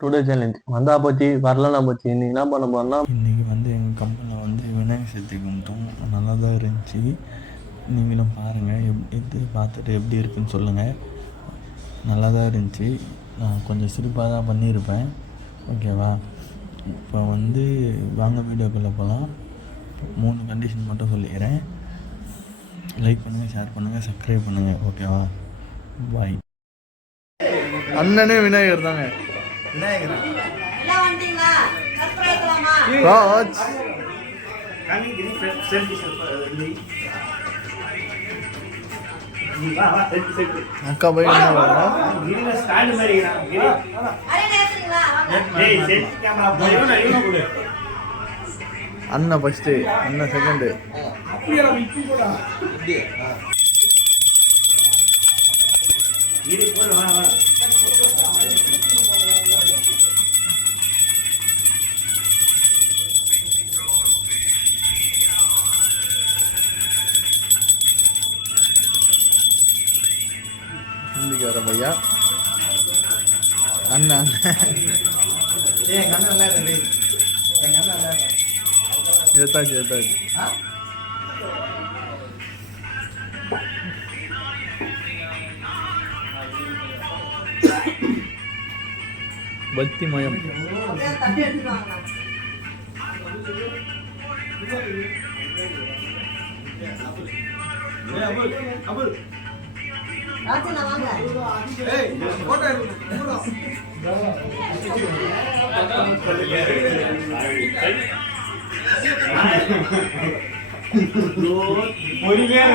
Today challenge வந்தா போச்சு, வரலனா போச்சு. இன்னைக்கு என்ன பண்ண போறோம்னா, இன்றைக்கி வந்து எங்கள் கம்பெனியில் வந்து விநாயகர் சதுர்த்தி கும்பிட்டோம். நல்லா தான் இருந்துச்சு. நீங்களும் பாருங்கள், இது பார்த்துட்டு எப்படி இருக்குன்னு சொல்லுங்கள். நல்லா தான் இருந்துச்சு. நான் கொஞ்சம் சிறப்பாக தான் பண்ணியிருப்பேன். ஓகேவா? இப்போ வந்து வாங்க வீடியோக்குள்ளே போகலாம். 3 கண்டிஷன் மட்டும் சொல்லிக்கிறேன். லைக் பண்ணுங்கள், ஷேர் பண்ணுங்கள், சப்ஸ்கிரைப் பண்ணுங்கள். ஓகேவா? பாய். அண்ணனே விநாயகர் தாங்க. விநாயகர் ராஜ் அக்கா போய் என்ன அண்ணன் ஃபர்ஸ்ட், அண்ணன் செகண்ட். ஹிந்திக்கார பையா அண்ணன் என் கண்ணு நல்லா இருக்கு. என் கண்ணு நல்லா இருக்கு. எடுத்தாச்சு. பக்தி மயம். ஒரு பேர்